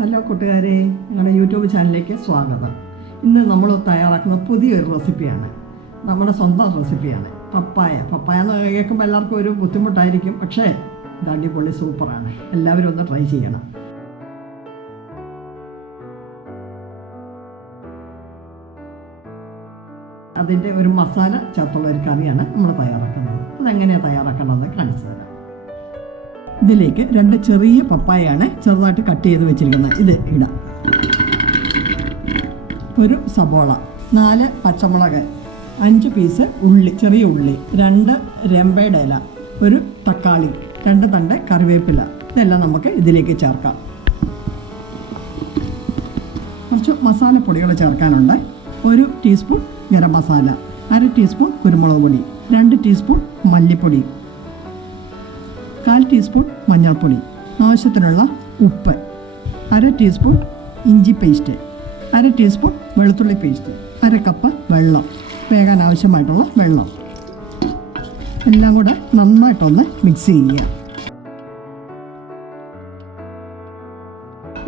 Hello കൂട്ടുകാരെ, ഞങ്ങളുടെ YouTube ചാനലിലേക്ക് സ്വാഗതം. ഇന്ന് നമ്മൾ തയ്യാറാക്കുന്ന പുതിയൊരു റെസിപ്പിയാണ്. നമ്മുടെ സ്വന്തം റെസിപ്പിയാണ് പപ്പായ എന്ന് കേൾക്കുമ്പോൾ എല്ലാവർക്കും ഒരു ബുദ്ധിമുട്ടായിരിക്കും. പക്ഷേ ഇത് അടിപൊളി സൂപ്പറാണ്. എല്ലാവരും ഒന്ന് ട്രൈ ചെയ്യണം. അതിൻ്റെ ഒരു മസാല ചേർത്തുള്ള ഒരു കറിയാണ് നമ്മൾ തയ്യാറാക്കുന്നത്. അതെങ്ങനെയാണ് തയ്യാറാക്കേണ്ടതെന്ന് കാണിച്ചു തരാം. ഇതിലേക്ക് 2 ചെറിയ പപ്പായയാണ് ചെറുതായിട്ട് കട്ട് ചെയ്ത് വെച്ചിരിക്കുന്നത്. ഇത് ഇടാം. ഒരു സബോള, 4 പച്ചമുളക്, 5 പീസ് ഉള്ളി, ചെറിയ ഉള്ളി, 2 രമ്പയുടെ ഇല, ഒരു തക്കാളി, 2 തണ്ട് കറിവേപ്പില. ഇതെല്ലാം നമുക്ക് ഇതിലേക്ക് ചേർക്കാം. കുറച്ച് മസാലപ്പൊടികൾ ചേർക്കാനുണ്ട്. 1 ടീസ്പൂൺ ഗരം മസാല, 1/2 ടീസ്പൂൺ കുരുമുളക് പൊടി, 2 ടീസ്പൂൺ മല്ലിപ്പൊടി, 1/4 ടീസ്പൂൺ മഞ്ഞൾപ്പൊടി, ആവശ്യത്തിനുള്ള ഉപ്പ്, 1/2 ടീസ്പൂൺ ഇഞ്ചി പേസ്റ്റ്, 1/2 ടീസ്പൂൺ വെളുത്തുള്ളി പേസ്റ്റ്, 1/2 കപ്പ് വെള്ളം, വേകാൻ ആവശ്യമായിട്ടുള്ള വെള്ളം. എല്ലാം കൂടെ നന്നായിട്ടൊന്ന് മിക്സ് ചെയ്യുക.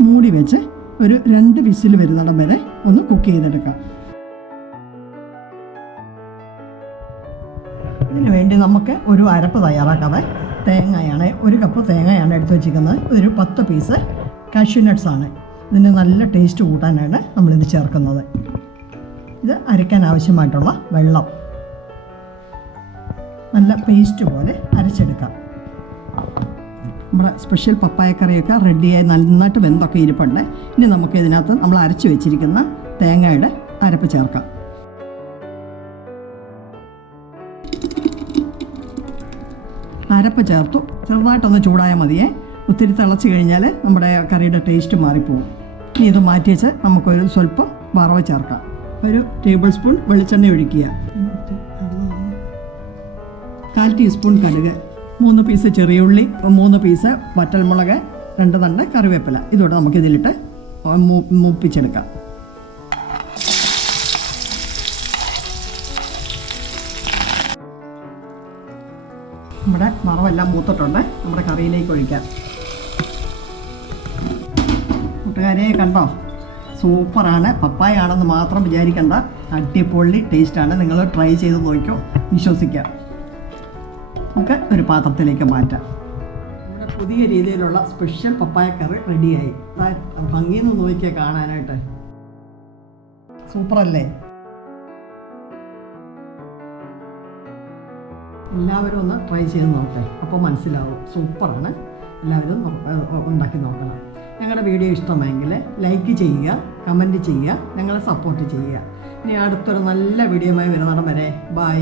മൂടി വെച്ച് ഒരു 2 വിസിൽ വരുന്നിടം വരെ ഒന്ന് കുക്ക് ചെയ്തെടുക്കാം. ഇതിന് വേണ്ടി നമുക്ക് ഒരു അരപ്പ് തയ്യാറാക്കാതെ തേങ്ങയാണ്, 1 കപ്പ് തേങ്ങയാണ് എടുത്ത് വെച്ചിരിക്കുന്നത്. ഒരു 10 പീസ് കാഷ്യൂ നട്ട്സാണ്. ഇതിന് നല്ല ടേസ്റ്റ് കൂട്ടാനാണ് നമ്മളിത് ചേർക്കുന്നത്. ഇത് അരയ്ക്കാൻ ആവശ്യമായിട്ടുള്ള വെള്ളം, നല്ല പേസ്റ്റ് പോലെ അരച്ചെടുക്കാം. നമ്മുടെ സ്പെഷ്യൽ പപ്പായക്കറിയൊക്കെ റെഡിയായി നന്നായിട്ട് വെന്തൊക്കെ ഇരിപ്പുണ്ട്. ഇനി നമുക്ക് ഇതിനകത്ത് നമ്മൾ അരച്ച് വെച്ചിരിക്കുന്ന തേങ്ങയുടെ അരപ്പ് ചേർക്കാം. അരപ്പ് ചേർത്തു. ചെറുതായിട്ടൊന്ന് ചൂടായാൽ മതിയേ. ഒത്തിരി തിളച്ച് കഴിഞ്ഞാൽ നമ്മുടെ കറിയുടെ ടേസ്റ്റ് മാറിപ്പോകും. ഇനി ഇത് മാറ്റി വെച്ച് നമുക്കൊരു സ്വല്പം വറവ് ചേർക്കാം. 1 ടേബിൾ സ്പൂൺ വെളിച്ചെണ്ണ ഒഴിക്കുക, 1/4 ടീസ്പൂൺ കടുക്, 3 പീസ് ചെറിയ ഉള്ളി, 3 പീസ് വറ്റൽമുളക്, 2 തണ്ട് കറിവേപ്പില. ഇതോടെ നമുക്കിതിലിട്ട് മൂപ്പിച്ചെടുക്കാം. നമ്മുടെ വറവെല്ലാം മൂത്തിട്ടുണ്ട്. നമ്മുടെ കറിയിലേക്ക് ഒഴിക്കാം. കൂട്ടുകാരെ കണ്ടോ, സൂപ്പറാണ്. പപ്പായാണെന്ന് മാത്രം വിചാരിക്കേണ്ട, അടിപൊളി ടേസ്റ്റാണ്. നിങ്ങൾ ട്രൈ ചെയ്ത് നോക്കിയോ, വിശ്വസിക്കാം. നമുക്ക് ഒരു പാത്രത്തിലേക്ക് മാറ്റാം. നമ്മുടെ പുതിയ രീതിയിലുള്ള സ്പെഷ്യൽ പപ്പായ കറി റെഡിയായി. ഭംഗിയെന്ന് നോക്കിയാൽ കാണാനായിട്ട് സൂപ്പറല്ലേ? എല്ലാവരും ഒന്ന് ട്രൈ ചെയ്ത് നോക്കാം. അപ്പോൾ മനസ്സിലാവും, സൂപ്പറാണ്. എല്ലാവരും ഉണ്ടാക്കി നോക്കണം. ഞങ്ങളുടെ വീഡിയോ ഇഷ്ടമായെങ്കിൽ ലൈക്ക് ചെയ്യുക, കമൻറ്റ് ചെയ്യുക, ഞങ്ങളെ സപ്പോർട്ട് ചെയ്യുക. ഇനി അടുത്തൊരു നല്ല വീഡിയോയുമായി വരുന്നിടം വരെ ബൈ.